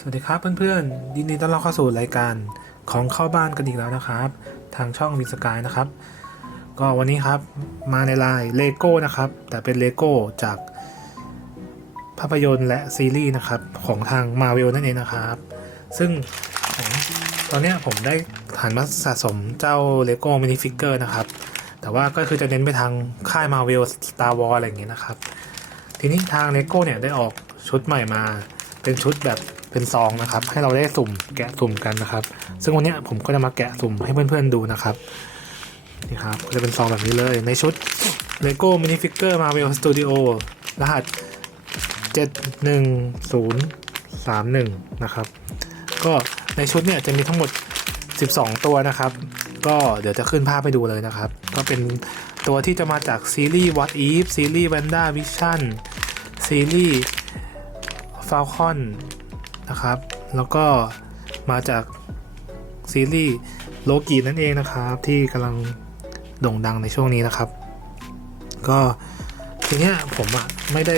สวัสดีครับเพื่อนๆยินดีต้อนรับเข้าสู่รายการของเข้าบ้านกันอีกแล้วนะครับ ทางช่องวินสกายนะครับ ก็วันนี้ครับมาในลายเลโก้นะครับ แต่เป็นเลโก้จากภาพยนตร์และซีรีส์นะครับ ของทางมาเวลนั่นเองนะครับ ซึ่งตอนนี้ผมได้หันมาสะสมเจ้าเลโก้มินิฟิกเกอร์นะครับ แต่ว่าก็คือจะเน้นไปทางค่ายมาเวลสตาร์วอลอะไรอย่างเงี้ยนะครับ ทีนี้ทางเลโก้เนี่ยได้ออกชุดใหม่มา เป็นชุดแบบ เป็นซองนะครับ ให้เราได้สุ่มแกะสุ่มกันนะครับ ซึ่งวันนี้ผมก็จะมาแกะสุ่มให้เพื่อนๆดูนะครับนี่ครับก็จะเป็นซองแบบนี้เลยในชุด LEGO Mini Figure Marvel Studio รหัส 71031 นะครับ ก็ในชุดเนี่ยจะมีทั้งหมด 12 ตัวนะครับ ก็เดี๋ยวจะขึ้นภาพให้ดูเลยนะครับ ก็เป็นตัวที่จะมาจากซีรีส์ What If ซีรีส์ Wanda Vision ซีรีส์ Falcon นะครับ แล้วก็มาจากซีรีส์โลกีนั่นเองนะครับ ที่กำลังโด่งดังในช่วงนี้นะครับ ก็ทีเนี้ยผมอะไม่ได้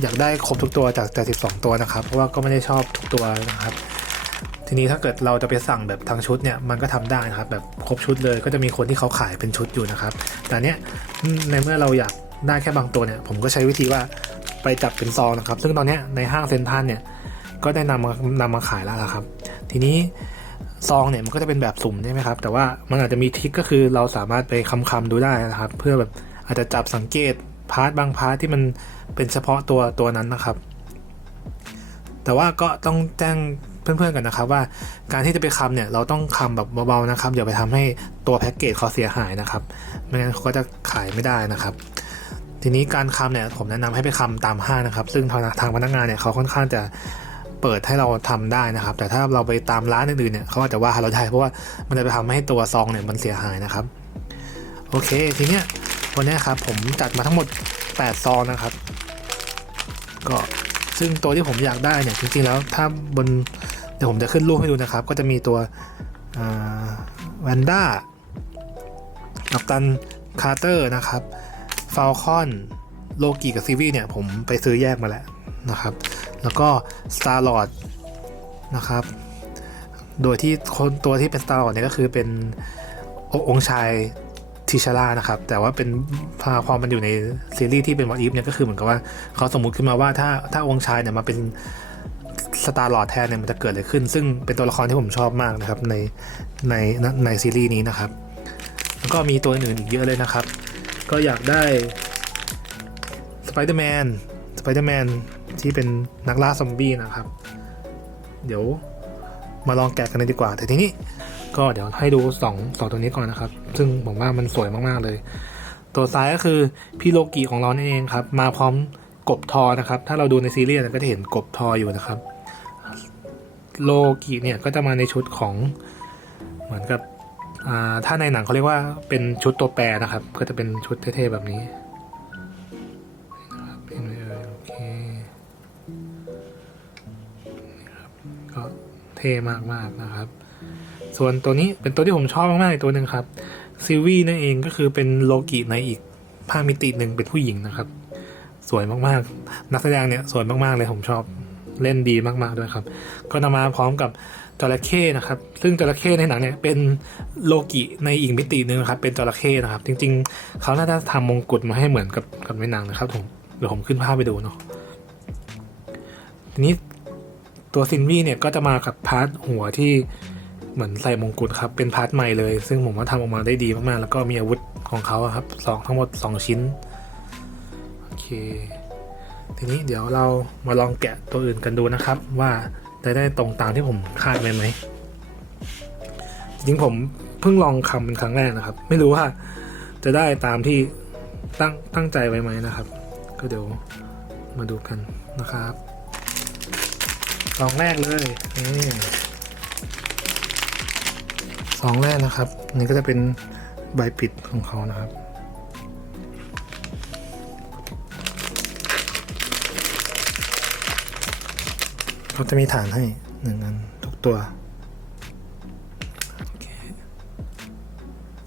อยากได้ครบทุกตัวจากแต่12 ตัวนะครับ เพราะว่าก็ไม่ได้ชอบทุกตัวนะครับ ทีนี้ถ้าเกิดเราจะไปสั่งแบบทั้งชุดเนี่ยมันก็ทำได้นะครับ แบบครบชุดเลยก็จะมีคนที่เขาขายเป็นชุดอยู่นะครับ แต่เนี้ยในเมื่อเราอยากได้แค่บางตัวเนี่ย ผมก็ใช้วิธีว่าไปจับเป็นซองนะครับ ซึ่งตอนเนี้ยในห้างเซ็นทรัลเนี่ย ก็ได้นำมานำมาขายแล้วนะครับ ทีนี้ซองเนี่ยมันก็จะเป็นแบบสุ่มใช่ไหมครับ แต่ว่ามันอาจจะมีทิคก็คือเราสามารถไปคำคำๆดูได้นะครับ เพื่อแบบอาจจะจับสังเกตพาร์ทบางพาร์ทที่มันเป็นเฉพาะตัวตัวนั้นนะครับ แต่ว่าก็ต้องแจ้งเพื่อนๆกันนะครับ ว่าการที่จะไปคำเนี่ยเราต้องคำแบบเบาๆนะครับอย่าไปทำให้ตัวแพ็กเกจเขาเสียหายนะครับไม่งั้นเขาก็จะขายไม่ได้นะครับ ทีนี้การคำเนี่ยผมแนะนำให้ไปคำตามห้างนะครับ ซึ่งทางทางพนักงานเนี่ยเขาค่อนข้างจะ เปิดให้เราทำได้นะครับ แต่ถ้าเราไปตามร้านอื่นๆเนี่ยเขาอาจจะว่าเราได้เพราะว่ามันจะไปทำให้ตัวซองเนี่ยมันเสียหายนะครับ โอเคทีเนี้ยวันเนี้ยครับผมจัดมาทั้งหมด 8 ซองนะครับ ก็ซึ่งตัวที่ผมอยากได้เนี่ยจริงๆแล้วถ้าบนเดี๋ยวผมจะขึ้นรูปให้ดูนะครับ ก็จะมีตัวแวนด้ากัปตันคาร์เตอร์นะครับฟาลคอนโลกีกับซีวีเนี่ยผมไปซื้อแยกมาแล้วนะครับ แล้วก็ Star Lord นะครับ โดยที่คนตัวที่เป็น Star Lord เนี่ยก็คือเป็นอองค์ชายทิชาร่านะครับ แต่ว่าเป็นพาความมันอยู่ในซีรีส์ที่เป็นวอตอีฟเนี่ยก็คือเหมือนกับว่าเขาสมมุติขึ้นมาว่าถ้าถ้าองค์ชายเนี่ยมาเป็นสตาร์ลอดแทนเนี่ยมันจะเกิดอะไรขึ้น ซึ่งเป็นตัวละครที่ผมชอบมากนะครับในในในซีรีส์นี้นะครับแล้วก็มีตัวอื่นอีกเยอะเลยนะครับ ก็อยากได้สไปเดอร์แมนสไปเดอร์แมน ที่เป็นนักล่าซอมบี้นะครับ เดี๋ยวมาลองแกะกันเลยดีกว่า แต่ทีนี้ก็เดี๋ยวให้ดู2องสองตัวนี้ก่อนนะครับ ซึ่งผมว่ามันสวยมากๆเลย ตัวซ้ายก็คือพี่โลกิของเรานั่นเองครับ มาพร้อมกบทอนะครับ ถ้าเราดูในซีรีส์ก็จะเห็นกบทออยู่นะครับ โลกิเนี่ยก็จะมาในชุดของเหมือนกับถ้าในหนังเขาเรียกว่าเป็นชุดตัวแปรนะครับ ก็จะเป็นชุดเท่ๆแบบนี้ เท่มากๆนะครับ ส่วนตัวนี้เป็นตัวที่ผมชอบมากๆตัวหนึ่งครับซิลวี่นั่นเองก็คือเป็นโลกิในอีกภาคมิติหนึ่งเป็นผู้หญิงนะครับ สวยมากๆ นักแสดงเนี่ยสวยมากๆเลยผมชอบเล่นดีมากๆด้วยครับ ก็นำมาพร้อมกับจระเข้นะครับ ซึ่งจระเข้ในหนังเนี่ยเป็นโลกิในอีกมิติหนึ่งนะครับเป็นจระเข้นะครับ จริง ๆ เขาน่าจะทำมงกุฎมาให้เหมือนกับกับในหนังนะครับผมเดี๋ยวผมขึ้นภาพไปดูเนาะทีนี้ ตัวซินวี่เนี่ยก็จะมากับพาร์ทหัวที่เหมือนใส่มงกุฎครับ เป็นพาร์ทใหม่เลย ซึ่งผมว่าทำออกมาได้ดีมากๆ แล้วก็มีอาวุธของเขาครับสองทั้งหมด 2 ชิ้น โอเค ทีนี้เดี๋ยวเรามาลองแกะตัวอื่นกันดูนะครับ ว่าจะได้ตรงตามที่ผมคาดไว้ไหม จริงผมเพิ่งลองคำเป็นครั้งแรกนะครับ ไม่รู้ว่าจะได้ตามที่ตั้งตั้งใจไว้ไหมนะครับ ก็เดี๋ยวมาดูกันนะครับ ลองแรกเลยนี่สองแรกนะครับ นี่ก็จะเป็นใบปิดของเขานะครับเขาจะมีฐานให้หนึ่งอันทุกตัว โอเค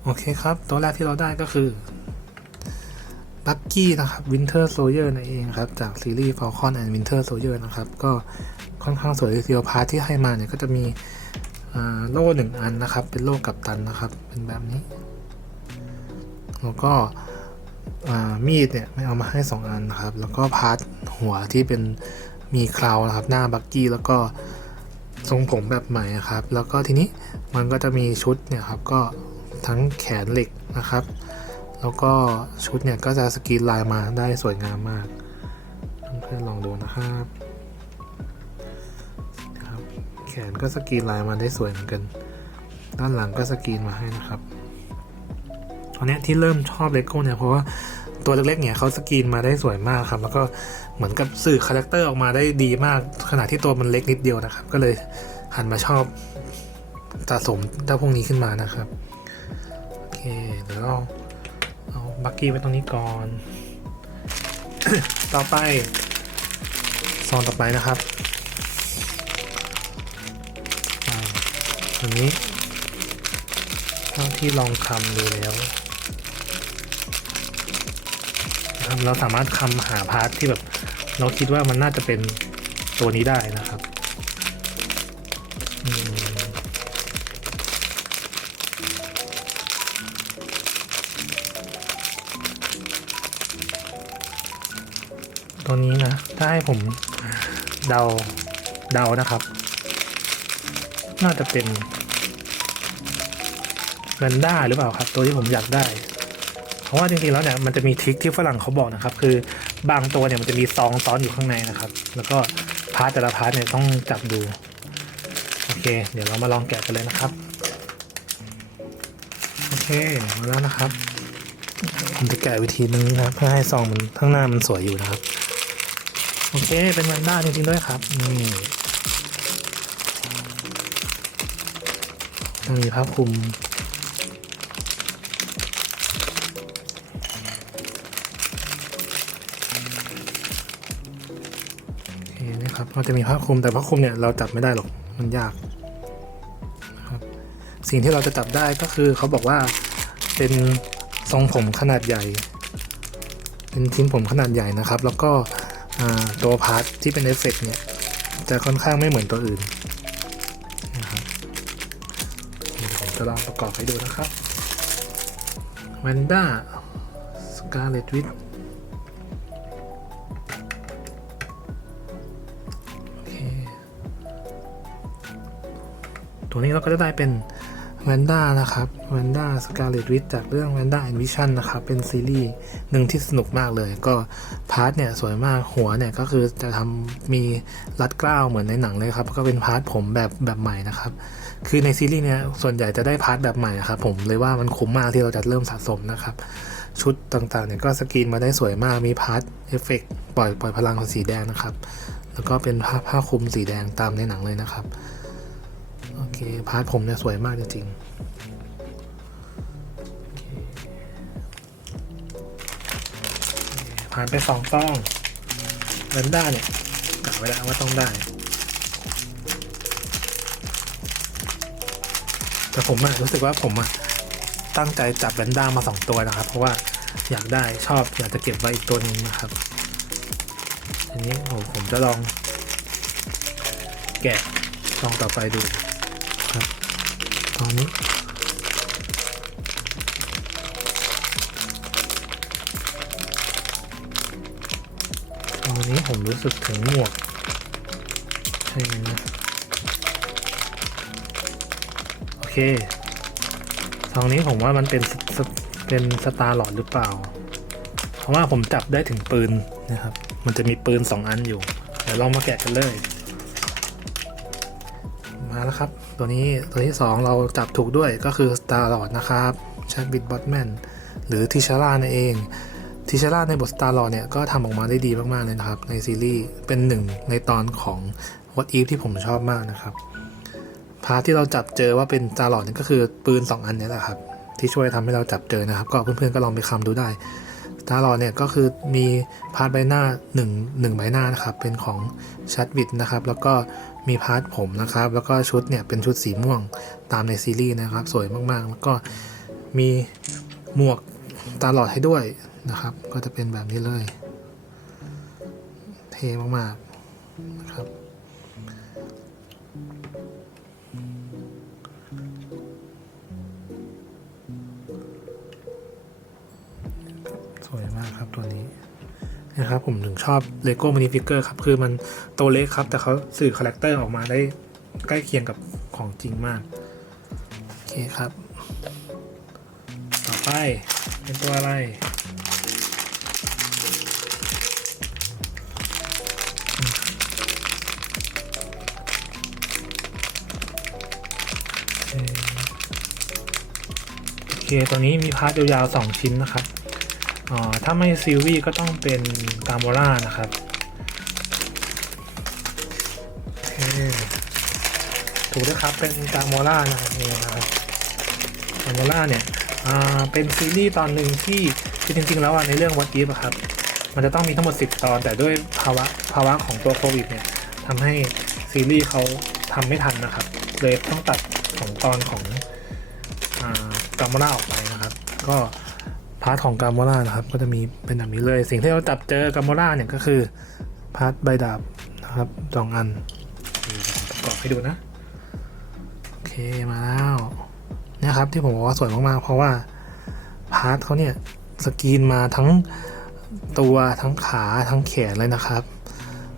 โอเคครับ ตัวแรกที่เราได้ก็คือบักกี้นะครับ Winter Soldier นั่นเองครับ จากซีรีส์ Falcon and Winter Soldier นะครับ ก็ ค่อนข้างสวยทีเดียวพาร์ทที่ให้มาเนี่ยก็จะมีโล่หนึ่งอันนะครับ เป็นโล่กับตันนะครับ เป็นแบบนี้ แล้วก็มีดเนี่ยไม่เอามาให้ 2 อันนะครับ แล้วก็พาร์ทหัวที่เป็นมีคราวนะครับ หน้าบักกี้แล้วก็ทรงผมแบบใหม่นะครับ แล้วก็ทีนี้มันก็จะมีชุดเนี่ยครับก็ทั้งแขนเหล็กนะครับ แล้วก็ชุดเนี่ยก็จะสกรีนลายมาได้สวยงามมากเพื่อนๆลองดูนะครับ แขนก็สกรีนลายมาได้สวยเหมือนกัน ด้านหลังก็สกรีนมาให้นะครับตอนนี้ที่เริ่มชอบเลโก้เนี่ยเพราะว่าตัวเล็กๆเนี่ยเขาสกรีนมาได้สวยมากครับ แล้วก็เหมือนกับสื่อคาแรคเตอร์ออกมาได้ดีมากขณะที่ตัวมันเล็กนิดเดียวนะครับ ก็เลยหันมาชอบสะสมเจ้าพวกนี้ขึ้นมานะครับโอเคเดี๋ยวเราเอาบักกี้ไว้ตรงนี้ก่อน ต่อไปซองต่อไปนะครับ อันนี้เท่าที่ลองคำดูแล้วนะครับเราสามารถคำหาพาร์ทที่แบบเราคิดว่ามันน่าจะเป็นตัวนี้ได้นะครับตัวนี้นะ ถ้าให้ผมเดาเดานะครับ น่าจะเป็นแวนด้าหรือเปล่าครับ ตัวที่ผมอยากได้ เพราะว่าจริงๆแล้วเนี่ยมันจะมีทริคที่ฝรั่งเขาบอกนะครับ คือบางตัวเนี่ยมันจะมีซองซ้อนอยู่ข้างในนะครับ แล้วก็พาร์ทแต่ละพาร์ทเนี่ยต้องจับดู โอเค เดี๋ยวเรามาลองแกะกันเลยนะครับ โอเคมาแล้วนะครับ ผมจะแกะวิธีนึงนะครับเพื่อให้ซองมันข้างหน้ามันสวยอยู่นะครับ โอเคเป็นแวนด้าจริงๆด้วยครับนี่ มีผ้าคลุมเนี่ครับมันจะมีผ้าคลุมแต่ผ้าคลุมเนี่ยเราจับไม่ได้หรอกมันยากครับสิ่งที่เราจะจับได้ก็คือเขาบอกว่าเป็นทรงผมขนาดใหญ่ เป็นชิ้นผมขนาดใหญ่นะครับ แล้วก็ตัวพาร์ทที่เป็นเอฟเฟกต์เนี่ยจะค่อนข้างไม่เหมือนตัวอื่น จะลองประกอบให้ดูนะครับแวนด้าสกาเลตวิทโอเคตัวนี้เราก็จะได้เป็นแวนด้านะครับแวนด้าสกาเลตวิทจากเรื่องแวนด้าแอนวิชั่นนะครับ เป็นซีรีส์หนึ่งที่สนุกมากเลย ก็พาร์ทเนี่ยสวยมากหัวเนี่ยก็คือจะทำมีรัดเกล้าวเหมือนในหนังเลยครับ ก็เป็นพาร์ทผมแบบแบบใหม่นะครับ คือในซีรีส์เนี่ยส่วนใหญ่จะได้พาร์ทแบบใหม่ครับผมเลยว่ามันคุ้มมากที่เราจะเริ่มสะสมนะครับ ชุดต่างๆเนี่ยก็สกรีนมาได้สวยมากมีพาร์ทเอฟเฟกปล่อยปล่อยพลังของสีแดงนะครับ แล้วก็เป็นผ้าผ้าคลุมสีแดงตามในหนังเลยนะครับโอเคพาร์ทผมเนี่ยสวยมากจริงๆผ่านไปสองต้องแวนด้าเนี่ยกะไว้แล้วว่าต้องได้ แต่ผมอะรู้สึกว่าผมอะตั้งใจจับแวนด้ามาสองตัวนะครับ เพราะว่าอยากได้ชอบอยากจะเก็บไว้อีกตัวหนึงนะครับอันนี้ผมผมจะลอง แกะลองต่อไปดูครับตอนนี้ตอนนี้ผมรู้สึกถึงหมวกใช่ไหม เคตอนนี้ผมว่ามันเป็นสสเป็นสตาร์หลอดหรือเปล่า เพราะว่าผมจับได้ถึงปืนนะครับ มันจะมีปืนสองอันอยู่ เดี๋ยวลองมาแกะกันเลย มาแล้วครับ ตัวนี้ตัวที่ 2 เราจับถูกด้วยก็คือ Star Lord นะครับชาร์บิดบอทแมนหรือทิชาร่านั่นเองทิชาร่าในบท Star Lord เนี่ยก็ทำออกมาได้ดีมาก ๆ เลยนะครับ ในซีรีส์เป็นหนึ่งในตอนของ What If ที่ผมชอบมากนะครับาร์ทที่เราจับเจอว่าเป็น Star Lord เนี่ยก็คือปืน 2 อันนี้แหละครับ ที่ช่วยทำให้เราจับเจอนะครับ ก็เพื่อนๆก็ลองไปคำดูได้สตาร์ลอเนี่ยก็คือมีพาร์ทใบหน้า1 1ใบหน้านะครับ เป็นของชัดวิดนะครับ แล้วก็มีพาร์ทผมนะครับ แล้วก็ชุดเนี่ยเป็นชุดสีม่วงตามในซีรีส์นะครับ สวยมากๆ แล้วก็มีหมวกตาหลอดให้ด้วยนะครับ ก็จะเป็นแบบนี้เลย เท่มากๆนะครับ วยมากครับตัวนี้นะครับผมถึงชอบ LEGO Mini Figure ครับ คือมันตัวเล็กครับ แต่เขาสื่อคาแรคเตอร์ออกมาได้ใกล้เคียงกับของจริงมาก โอเคครับ ต่อไปเป็นตัวอะไร โอเคตัวนี้มีพาร์ทยาวๆ 2 ชิ้นนะครับ อ๋อ ถ้าไม่ซีวีก็ต้องเป็นกาม o ล่านะครับโอเคถูกด้วครับ เป็นกาม o ล่านะครับนี่นะครับกาม o ล่าเนี่ยอ่าเป็นซีรีส์ตอนหนึ่งที่ที่จริงๆ แล้วอะในเรื่อง What If อะครับ มันจะต้องมีทั้งหมด 10 ตอน แต่ด้วยภาวะภาวะของตัวโควิดเนี่ยทำให้ซีรีส์เขาทำไม่ทันนะครับ เลยต้องตัดของตอนของกามล่าออกไปนะครับ ก็ พาร์ทของกามล่านะครับ ก็จะมีเป็นแบบนี้เลย สิ่งที่เราจับเจอกามล่าเนี่ยก็คือพาร์ทใบดาบนะครับสองอันประกอบให้ดูนะ โอเคมาแล้วเนี่ยครับที่ผมบอกว่าสวยมากๆ เพราะว่าพาร์ทเขาเนี่ยสกรีนมาทั้งตัวทั้งขาทั้งแขนเลยนะครับ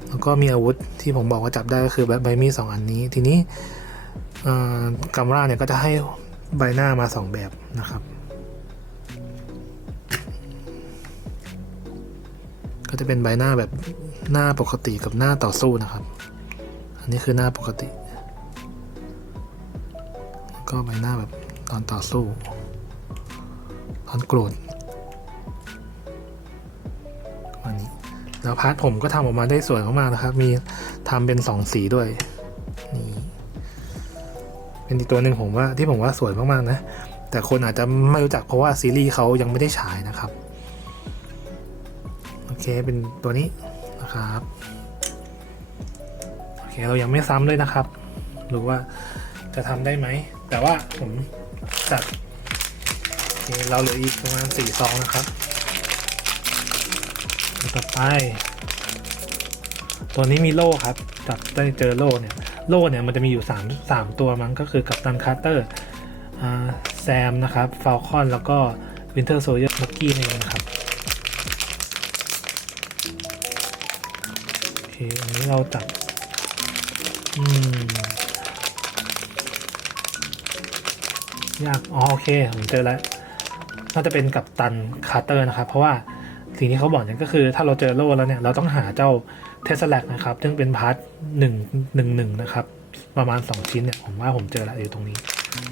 แล้วก็มีอาวุธที่ผมบอกว่าจับได้ก็คือใบมีดสองอันนี้ ทีนี้กามราเนี่ยก็จะให้ใบหน้ามาสองแบบนะครับ ก็จะเป็นใบหน้าแบบหน้าปกติกับหน้าต่อสู้นะครับ อันนี้คือหน้าปกติ แล้วก็ใบหน้าแบบตอนต่อสู้ ตอนโกรธอันนี้ แล้วพาร์ทผมก็ทำออกมาได้สวยมากๆนะครับ มีทำเป็นสองสีด้วย นี่ เป็นอีกตัวหนึ่งผมว่าที่ผมว่าสวยมากๆนะ แต่คนอาจจะไม่รู้จักเพราะว่าซีรีส์เขายังไม่ได้ฉายนะ เคเป็นตัวนี้นะครับโอเคเรายังไม่ซ้ำเลยนะครับหรือว่าจะทำได้ไหม แต่ว่าผมจัดเคเราเหลืออีกประมาณสี่ซองนะครับต่อไป ตัวนี้มีโล่ครับ จับได้เจอโล่เนี่ย โล่เนี่ยมันจะมีอยู่3 3ตัวมั้งก็คือกับตันคาร์เตอร์แซมนะครับฟาลคอนแล้วก็วินเทอร์โซเยอร์มักกี้นี่นเองนะครับ เค อันนี้เราจับอืม ยาก อ๋อ โอเค ผมเจอแล้ว น่าจะเป็นกับตันคาร์เตอร์นะครับ เพราะว่าสิ่งที่เขาบอกเนี่ยก็คือถ้าเราเจอโล่แล้วเนี่ย เราต้องหาเจ้าเทสลักนะครับ ซึ่งเป็นพาร์ทหนึ่งหนึ่งหนึ่งนะครับ ประมาณ 2 ชิ้นเนี่ย ผมว่าผมเจอแล้วอยู่ตรงนี้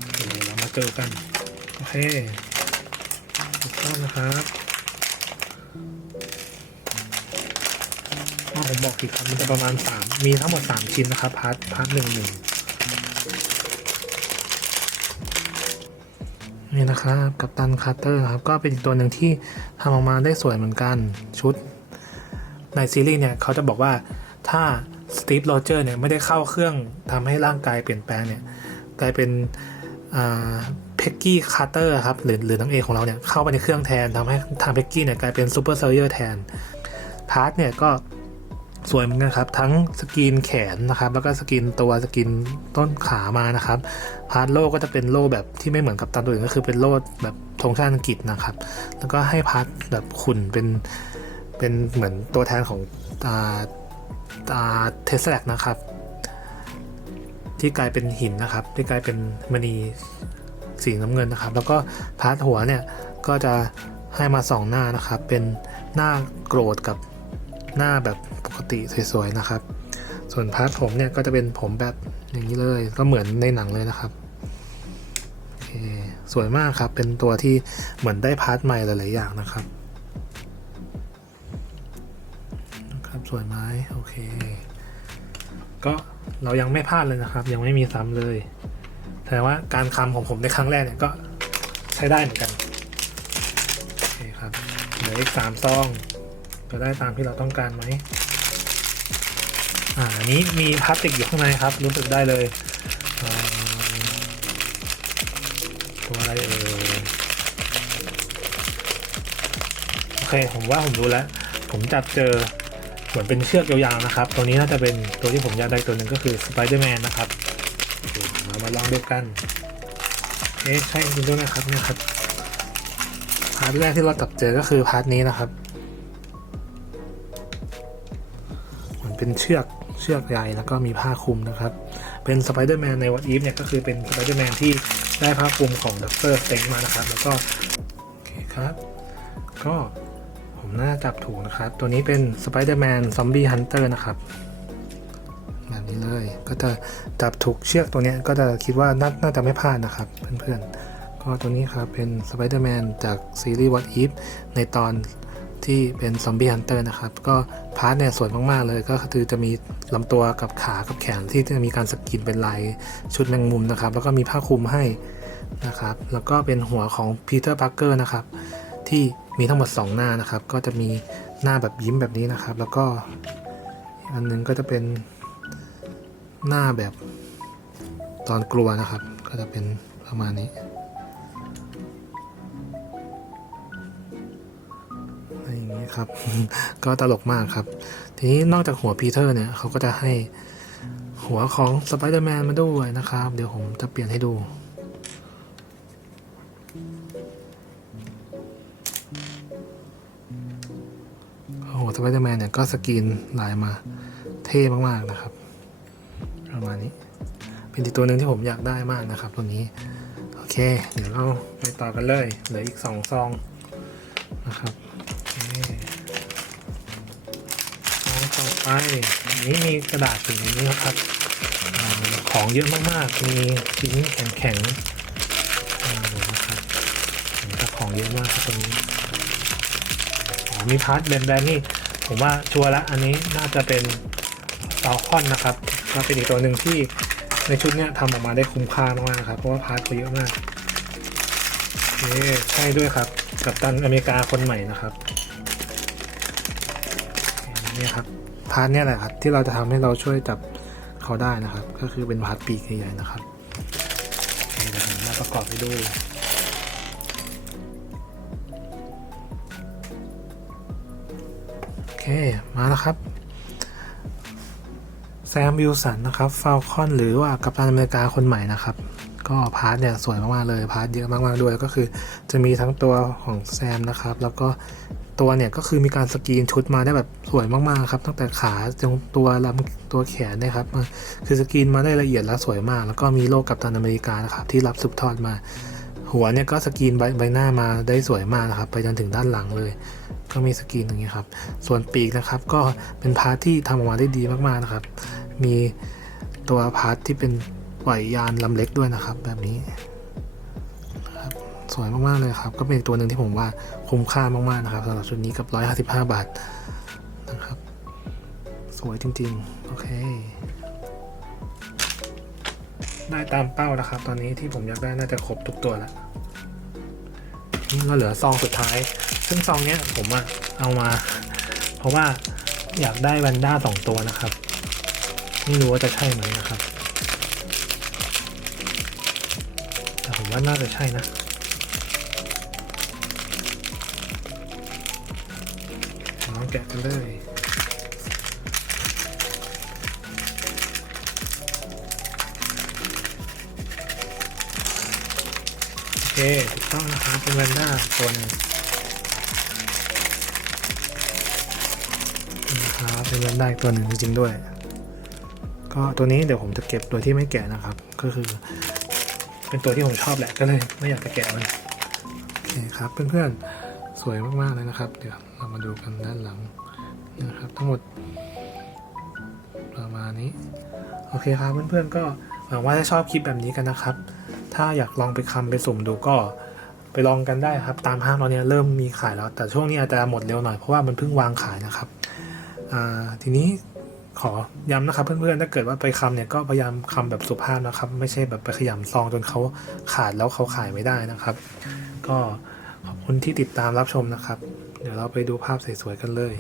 โอเคเรามาเจอกัน โอเคถูกต้องนะครับ ผมบอกผิดครับมันจะประมาณ3มีทั้งหมด3ชิ้นนะครับพาร์ทพาร์ทหนึ่งหนึ่งนี่นะครับกับตันคาร์เตอร์ครับก็เป็นอีกตัวหนึ่งที่ทำออกมาได้สวยเหมือนกันชุด ในซีรีส์เนี่ยเขาจะบอกว่าถ้าสตีฟโรเจอร์เนี่ยไม่ได้เข้าเครื่องทำให้ร่างกายเปลี่ยนแปลงเนี่ยกลายเป็นเพกกี้คาร์เตอร์ครับหรือหรือนางเอกของเราเนี่ยเข้าไปในเครื่องแทนทำให้ทางเพกกี้เนี่ยกลายเป็นซูเปอร์เซอร์เยอร์แทนพาร์ทเนี่ยก็ สวยเหมือนกันครับ ทั้งสกรีนแขนนะครับ แล้วก็สกรีนตัวสกรีนต้นขามานะครับ พาร์ทโล่ก็จะเป็นโล่แบบที่ไม่เหมือนกับตามตัวอื่นก็คือเป็นโล่แบบธงชาติอังกฤษนะครับ แล้วก็ให้พาร์ทแบบขุ่นเป็นเป็นเหมือนตัวแทนของตาตาเทสแลกนะครับ ที่กลายเป็นหินนะครับ ที่กลายเป็นมณีสีน้ำเงินนะครับ แล้วก็พาร์ทหัวเนี่ยก็จะให้มาสองหน้านะครับ เป็นหน้าโกรธกับ หน้าแบบปกติสวยๆนะครับ ส่วนพาร์ทผมเนี่ยก็จะเป็นผมแบบอย่างนี้เลย ก็เหมือนในหนังเลยนะครับโอเคสวยมากครับ เป็นตัวที่เหมือนได้พาร์ทใหม่หลายๆอย่างนะครับนะครับสวยไหมโอเค ก็เรายังไม่พลาดเลยนะครับ ยังไม่มีซ้ำเลยแสดงว่าการคำของผมในครั้งแรกเนี่ยก็ใช้ได้เหมือนกันโอเคครับเหลืออีกสามซอง จะได้ตามที่เราต้องการไหมอ่าอันนี้มีพลาสติกอยู่ข้างในครับ รู้สึกได้เลยตัวอะไรเอ่ยโอเคผมว่าผมรู้แล้ว ผมจับเจอเหมือนเป็นเชือกยาวๆนะครับ ตัวนี้น่าจะเป็นตัวที่ผมอยากได้ตัวหนึ่งก็คือสไปเดอร์แมนนะครับเรามาลองดูกันเอ๊ะใช่จริงด้วยนะครับเนี่ยครับพาร์ทแรกที่เราจับเจอก็คือพาร์ทนี้นะครับ เป็นเชือกเชือกใยแล้วก็มีผ้าคลุมนะครับ เป็นสไปเดอร์แมนในวัตอีฟเนี่ยก็คือเป็นสไปเดอร์แมนที่ได้ผ้าคลุมของดัคเตอรสเต็งมานะครับ แล้วก็โอเคครับ ก็ผมน่าจับถูกนะครับ ตัวนี้เป็นสไปเดอร์แมนซอมบี้ฮันเตอร์นะครับแบบนี้เลยก็จะจับถูกเชือกตัวเนี้ยก็จะคิดว่านาน่าจะไม่พลาดนะครับ เพื่อนๆก็ตัวนี้ครับเป็นสไปเดอร์แมนจากซีรีส์ What If ในตอน ที่เป็นซอมบี้ฮันเตอร์นะครับ ก็พาร์ทเนี่ยสวยมากๆเลย ก็คือจะมีลำตัวกับขากับแขนที่จะมีการสกรีนเป็นลายชุดแมงมุมนะครับ แล้วก็มีผ้าคลุมให้นะครับ แล้วก็เป็นหัวของพีเตอร์พาร์เกอร์นะครับ ที่มีทั้งหมด 2 หน้านะครับ ก็จะมีหน้าแบบยิ้มแบบนี้นะครับ แล้วก็อันหนึงก็จะเป็นหน้าแบบตอนกลัวนะครับ ก็จะเป็นประมาณนี้ นี้ครับ ก็ตลกมากครับ ทีนี้นอกจากหัวพีเตอร์เนี่ยเขาก็จะให้หัวของสไปเดอร์แมนมาด้วยนะครับ เดี๋ยวผมจะเปลี่ยนให้ดูโอ้โหสไปเดอร์แมนเนี่ยก็สกรีนลายมาเท่มากๆนะครับประมาณนี้ เป็นตัวหนึ่งที่ผมอยากได้มากนะครับตัวนี้ โอเค เดี๋ยวเราไปต่อกันเลยเหลืออีกสองซองนะครับ ไปอันนี้มีกระดาษสีนี้นะครับอของเยอะมากๆ มีชิ้นแข็งๆนะครับเห็นครับของเยอะมากครับตัวนี้มีพาร์ทแบนแบนนี่ผมว่าชัวร์ละอันนี้น่าจะเป็นซาคอนนะครับก็เป็นอีกตัวหนึ่งที่ในชุดเนี้ยทำออกมาได้คุ้มค่ามากๆนะครับ เพราะว่าพาร์ทเขาเยอะมากเอ๊ใช่ด้วยครับ กับตันอเมริกาคนใหม่นะครับนี่ครับ พาร์ทเนี้ยแหละครับที่เราจะทำให้เราช่วยจับเขาได้นะครับ ก็คือเป็นพาร์ทปีกใหญ่ๆนะครับโอเคเดี๋ยวผมมาประกอบให้ดูโอเคมาแล้วครับแซมวิลสันนะครับฟาลคอนหรือว่ากัปตันอเมริกาคนใหม่นะครับ ก็พาร์ทเนี่ยสวยมาก ๆ เลย พาร์ทเยอะมาก ๆ ด้วย ก็คือจะมีทั้งตัวของแซมนะครับ แล้วก็ ตัวเนี่ยก็คือมีการสกรีนชุดมาได้แบบสวยมากๆครับตั้งแต่ขาจนตัวลำตัวแขนนะครับมาคือสกรีนมาได้ละเอียดและสวยมาก แล้วก็มีโลกกัปตันอเมริกานะครับที่รับสืบทอดมา หัวเนี่ยก็สกรีนใบใบหน้ามาได้สวยมากนะครับไปจนถึงด้านหลังเลย ก็มีสกรีนอย่างนี้ครับส่วนปีกนะครับ ก็เป็นพาร์ทที่ทำออกมาได้ดีมากๆนะครับ มีตัวพาร์ทที่เป็นปล่อยยานลำเล็กด้วยนะครับ แบบนี้ สวยมากๆเลยครับ ก็เป็นอีกตัวหนึ่งที่ผมว่าคุ้มค่ามากๆนะครับสำหรับชุดนี้กับ 155 บาทนะครับ สวยจริงๆ โอเค ได้ตามเป้าแล้วครับ ตอนนี้ที่ผมอยากได้น่าจะครบทุกตัวแล้วนี่ก็เหลือซองสุดท้าย ซึ่งซองเนี้ยผมอะเอามา เพราะว่าอยากได้แวนด้าสองตัวนะครับ ไม่รู้ว่าจะใช่ไหมนะครับ แต่ผมว่าน่าจะใช่นะ แกะกันเลย โอเคถูกต้องนะครับเป็นแวนด้าตัวหนึงนะครับเป็นแวนด้าอีกตัวหนึ่งจริงๆด้วย ก็ตัวนี้เดี๋ยวผมจะเก็บตัวที่ไม่แกะนะครับ ก็คือ เป็นตัวที่ผมชอบแหละก็เลยไม่อยากจะแกะมันโอเคครับเพื่อนๆสวยมากๆเลยนะครับ เดี๋ยว เรามาดูกันด้านหลังนะครับ ทั้งหมดประมาณนี้ โอเคครับเพื่อนๆก็หวังว่าจะชอบคลิปแบบนี้กันนะครับ ถ้าอยากลองไปคำไปสุ่มดูก็ไปลองกันได้ครับ ตามห้างตอนนี้เริ่มมีขายแล้ว แต่ช่วงนี้อาจจะหมดเร็วหน่อยเพราะว่ามันเพิ่งวางขายนะครับทีนี้ขอย้ำนะครับเพื่อนๆถ้าเกิดว่าไปคำเนี่ยก็พยายามคำแบบสุภาพนะครับ ไม่ใช่แบบไปขยำซองจนเขาขาดแล้วเขาขายไม่ได้นะครับ ก็ขอบคุณที่ติดตามรับชมนะครับ เดี๋ยวเราไปดูภาพสวยๆกันเลย